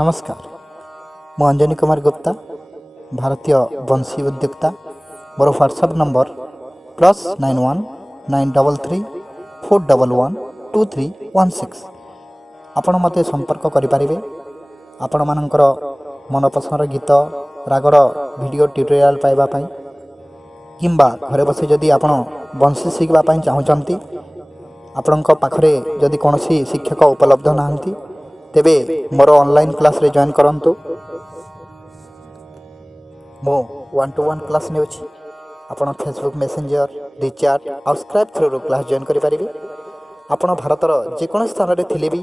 नमस्कार मु अंजनी कुमार गुप्ता भारतीय वंशी उद्योक्ता मोर व्हाट्सएप नंबर +9133411231 आपण मते संपर्क करें। आपण मानकर मनपसंद गीत रागर वीडियो ट्यूटोरियल पाइबापी किंबा घरे बसी जदि आपण वंशी शिखवाई चाहूँगी आपण पाखरे जदि कौन शिक्षक उपलब्ध नाहंती तेबे मोर ऑनलाइन क्लास रे जॉइन करंतु। मो 1-to-1 क्लास ने आपण फेसबुक मेसेंजर रिचार्ट और स्क्राइब थ्रू क्लास जॉइन करि परिबे। आपण भारतर जेकोन स्थान रे थिले भी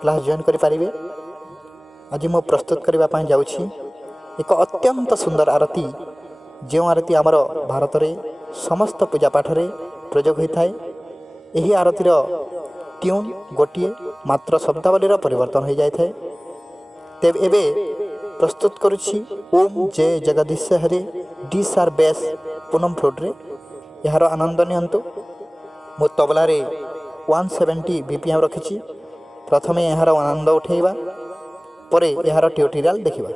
क्लास जॉइन करि परिबे। आज मो प्रस्तुत करबा पई जाउछि एक अत्यंत सुंदर आरती जो आरती आमर भारत रे समस्त पूजा पाठ रे प्रयोग होता है। यही आरतीर ट्यून गोटे मात्र शब्दावली परिवर्तन हो जाए। तेब एबे प्रस्तुत करुछि ओम जय जगदीश हरे डी सार बेस पूनम फ्लूट रे यार आनंद नियंतु। मो तबला रे 170 बीपीएम रखिछि। प्रथमे यार आनंद उठेइबा परे यार ट्यूटोरियल देखिबा।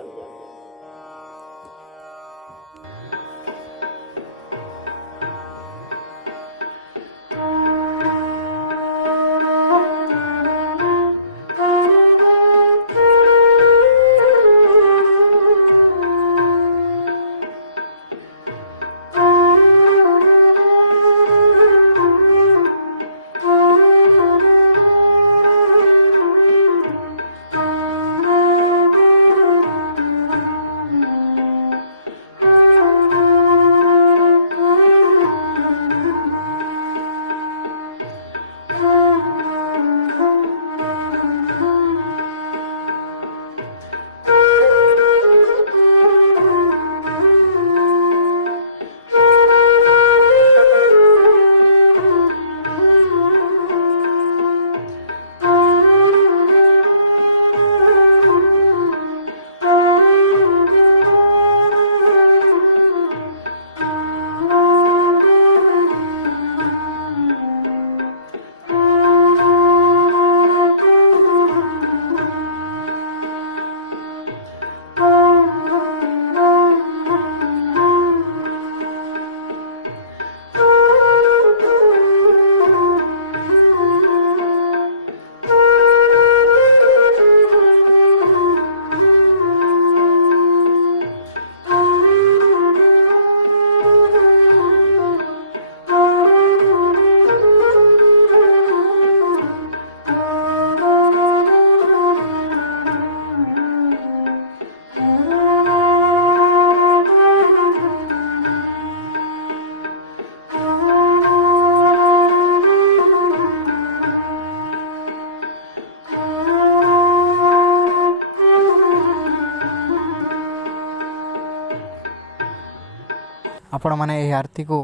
आपण माने यह आरती को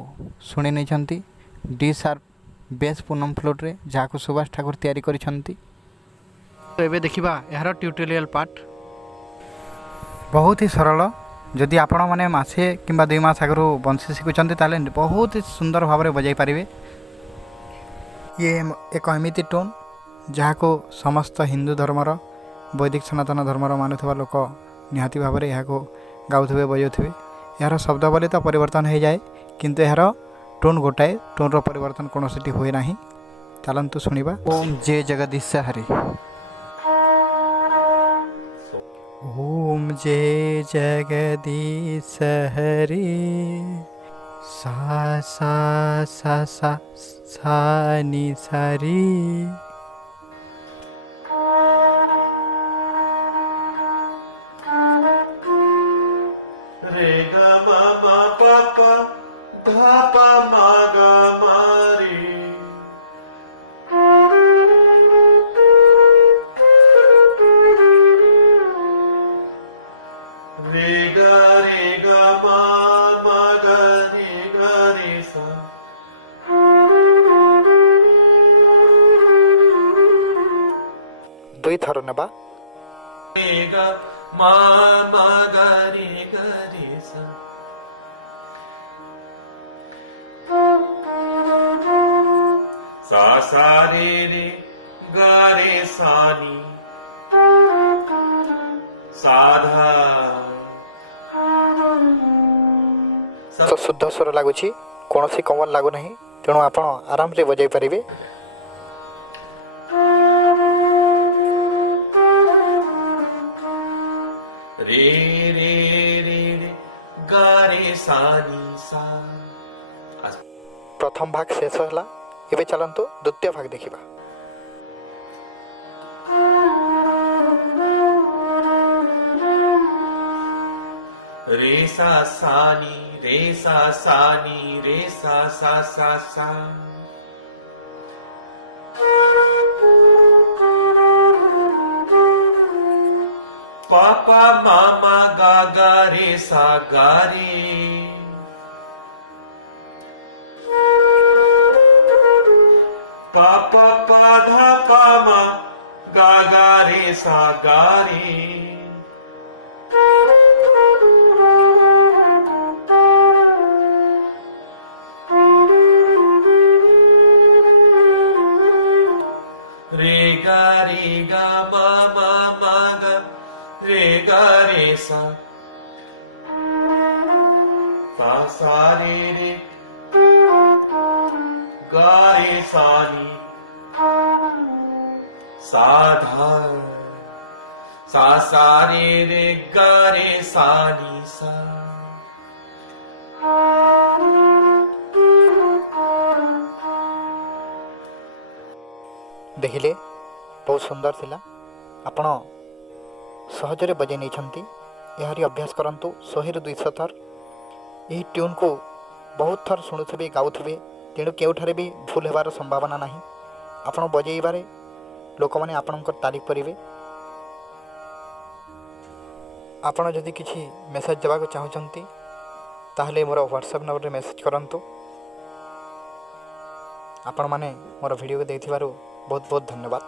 शुणी नहीं डी सार बेस पूनम फ्लूट रे जहाँ सुभाष ठाकुर तैयारी करिसंती। तो एबे देखिबा यार ट्यूटोरियल पार्ट बहुत ही सरल। जदि आपण माने मासे किंबा 2 मास आगु वंशी शिखुचंती ताले बहुत ही सुंदर भाव में बजाई पारिबे। ये एक एमिति टोन जहाँ को समस्त हिंदू धर्मर वैदिक सनातन धर्मर मानुवा लोक निहाती भाव में यहाँ गाउथिबे बजाउथिबे। यार शब्दावली तो परिवर्तन हो जाए किंतु यार टोन गोटाए टोन रो परिवर्तन कौन सी हुए ना। चलतु शुणा ओम जय जगदीश हरे। ओम जय जगदीश हरे सा सा सा सा सा नि सारी रे गा पा पा पा पा धा पा मा गा मा रे रे गा पा मा गा रे सा दुई थर नेबा रे गा मा मा गा रे सा सा सा रे गा रे सा नी ସାଧା ତ ଶୁଦ୍ଧ ସ୍ୱର ଲାଗୁଛି, କୌଣସି କମଲ ଲାଗୁନାହିଁ, ତେଣୁ ଆପଣ ଆରାମରେ ବଜାଇ ପାରିବେ। ରେ ରେ ରେ ରେ ଗା ରେ ସା ନି ସା। ପ୍ରଥମ ଭାଗ ଶେଷ ହେଲା। ଏବେ ଚାଲନ୍ତୁ ଦ୍ୱିତୀୟ ଭାଗ ଦେଖିବା। रे सा सा नी रे सा सा नी रे सा सा सा सा। पापा मामा गा गा रे सा गा रे। पापा पा धा पा मा गा गा रे सा गा रे। रे गा मा मा मा गा रे गा रे सा। सा रे गा रे सा नी। साधा सा रे गा रे सा नी सा। ଦେଖିଲେ ବହୁତ ସୁନ୍ଦର ଥିଲା। ଆପଣ ସହଜରେ ବଜାଇ ନେଇଛନ୍ତି। ଏହାରି ଅଭ୍ୟାସ କରନ୍ତୁ 100ରୁ 200 ଥର। ଏହି ଟ୍ୟୁନ୍କୁ ବହୁତ ଥର ଶୁଣୁଥିବେ, ଗାଉଥିବେ, ତେଣୁ କେଉଁଠାରେ ବି ଭୁଲ ହେବାର ସମ୍ଭାବନା ନାହିଁ। ଆପଣ ବଜାଇବାରେ ଲୋକମାନେ ଆପଣଙ୍କର ତାରିଫ କରିବେ। ଆପଣ ଯଦି କିଛି ମେସେଜ୍ ଦେବାକୁ ଚାହୁଁଛନ୍ତି ତାହେଲେ ମୋର ହ୍ୱାଟ୍ସଆପ୍ ନମ୍ବରରେ ମେସେଜ୍ କରନ୍ତୁ। ଆପଣମାନେ ମୋର ଭିଡ଼ିଓକୁ ଦେଇଥିବାରୁ ବହୁତ ବହୁତ ଧନ୍ୟବାଦ।